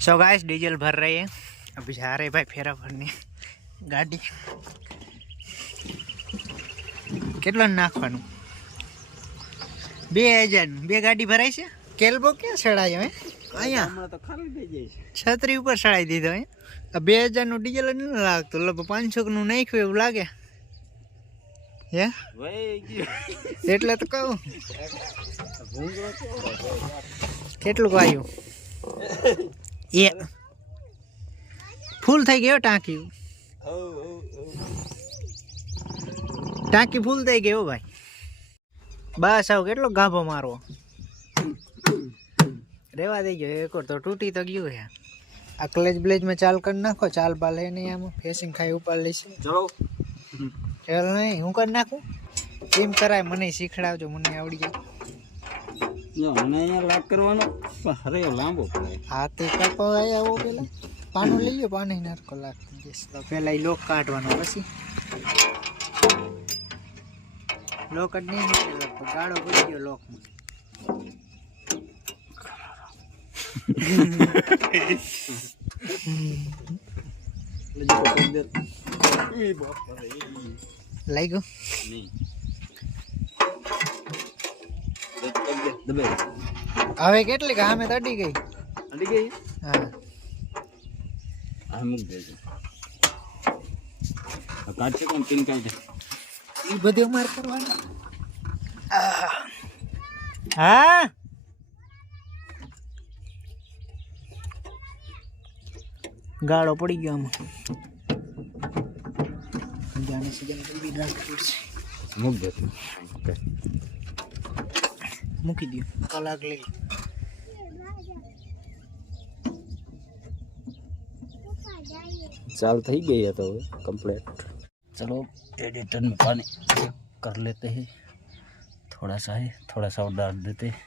So guys diesel भर रहे हैं, अभी जा रहे भाई फेरा भरने गाड़ी કેટલા નાખવાનું 2000 બે ગાડી ભરાઈ છે કેલ્બો ક્યાં સડાય હે અહીંયા હમણાં તો ખાલી થઈ જાય છે છત્રી ઉપર સડાઈ દીધો હે 2000 નું ડીઝલ ન લાગતું લગભગ 500 નું નાખ્યું એવું લાગે હે ભાઈ એટલે તો કહું કેટલું આવ્યું એ ફૂલ થઈ ગયો ટાંકી ટાંકી ફૂલ થઈ ગયો ભાઈ બસ આવ કેટલો ગાભો મારવો રેવા દઈ ગયો એક તો તૂટી તો ગયું છે આ ક્લેજ બ્લેજ में ચાલ કરી નાખો ચાલ બાલ હે નહીં આમાં ફેસિંગ ખાઈ ઉપર લઈશ ચલો ચાલ નહીં હું કરી નાખું કેમ કરાય મને શીખડાવજો મને આવડી જાય મને અહીંયા લાગ કરવાનો પણ હરે લાંબો પડે હાથે કાપો આવો પેલા પાનું લઈ લ્યો પાણી નાખો લાગ તો પેલા ઈ લોક કાઢવાનો પછી લોક જ નહીં નીકળે ગાળો પડી ગયો લોકમાં લાગ્યો હવે કેટલી સામે તો અડી ગઈ હા આ મૂક દેજો આ કાચે કોણ પિન કાઢે ઈ બધું અમાર કરવાનું હા ગાળો પડી ગયો આમાં જાને સીધા જલ્દી રાખવું પડશે મૂક દે ઓકે મૂકી દો કલાક લઈ चाल थी गई है तो कंप्लीट चलो एडिटर में पानी चेक कर लेते हैं थोड़ा सा है थोड़ा सा और डाल देते हैं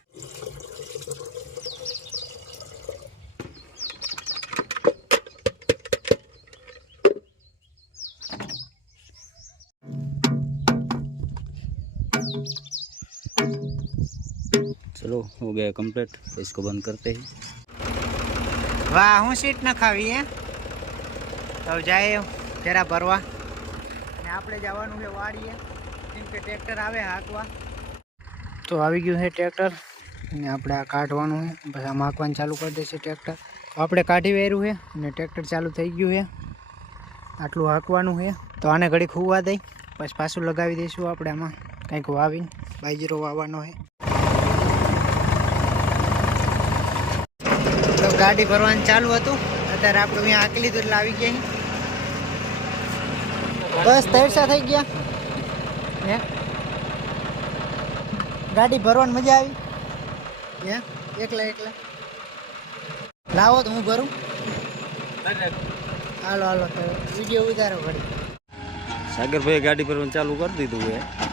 चलो हो गया कंप्लीट इसको बंद करते हैं वाह हूँ सीट न खावी है तो जाए फेरा भरवा ने आपणे जवानुं है वाड़ीए केम के ट्रेक्टर आवे हांकवा तो આવી ગયું છે ટ્રેક્ટર ને આપણે આ કાઢવાનું છે પછી આ હાંકવાનું ચાલુ કરી દેશે ટ્રેક્ટર આપણે કાઢી વેર્યું છે અને ટ્રેક્ટર ચાલુ થઈ ગયું છે આટલું હાંકવાનું છે તો આને ઘડી ખુવા દઈ પછી પાછું લગાવી દઈશું આપણે આમાં કંઈક વાવીને બાજરો વાવવાનો છે તો ગાડી ભરવાનું ચાલુ હતું અત્યારે આપણે અહીંયા હાંકી લીધું એટલે આવી ગયા બસ તૈયાર થઈ ગયા હે ગાડી ભરવાની મજા આવી હે એકલા એકલા લાવો તો હું ભરું હાલો હાલો વિડીયો ઉતારો ઘડી સાગરભાઈ ગાડી ભરવાનું ચાલુ કરી દીધું હે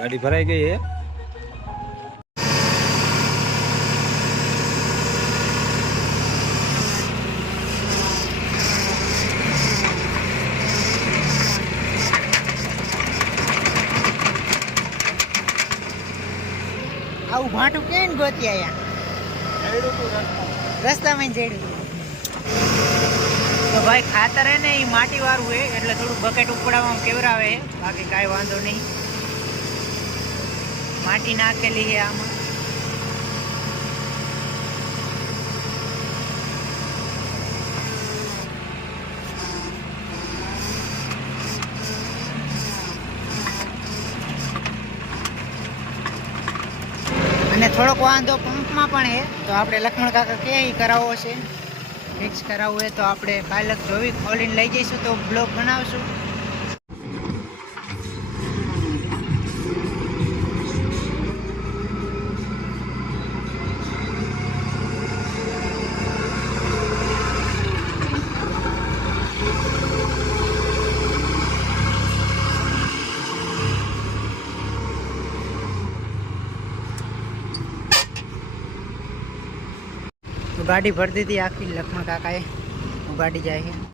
गाड़ी भराई गई है આવું ભાટું કેમ ગોતી આયા રસ્તા માં જેડું તો ભાઈ ખાતર હે ને એ માટી વાળું હોય એટલે થોડું બકેટ ઉપડાવવામાં કેવરાવે છે, બાકી કાંઈ વાંધો નહીં. માટી નાખેલી છે આમાં. અને થોડોક વાંધો પંપમાં પણ છે, તો આપણે લક્ષ્મણ કાકા કે એ કરાવવો છે, ફિક્સ કરાવવું હોય તો આપણે પાયલક જોવી ખોલીને લઈ જઈશું તો બ્લોગ બનાવશું. ગાડી ભરી દીધી આખી લક્ષ્મણ કાકાએ, ગાડી જાય છે.